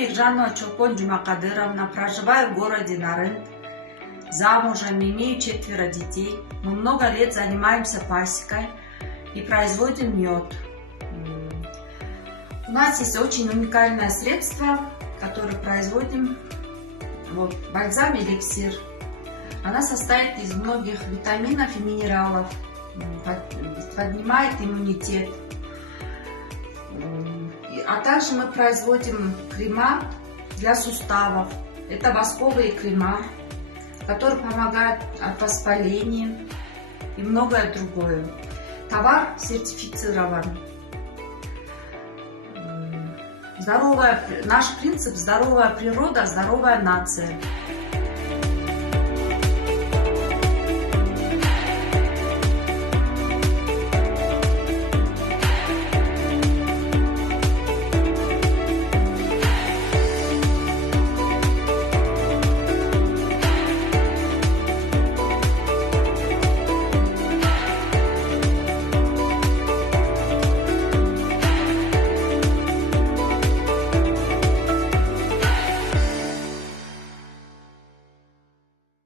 Бекжанова Чулпон Джумакадыровна, проживаю в городе Нарын, замужем, имею 4 детей. Мы много лет занимаемся пасекой и производим мед. У нас есть очень уникальное средство, которое производим, вот, бальзам-эликсир. Она состоит из многих витаминов и минералов, поднимает иммунитет. А также мы производим крема для суставов. Это восковые крема, которые помогают от воспаления и многое другое. Товар сертифицирован. Наш принцип – здоровая природа, здоровая нация.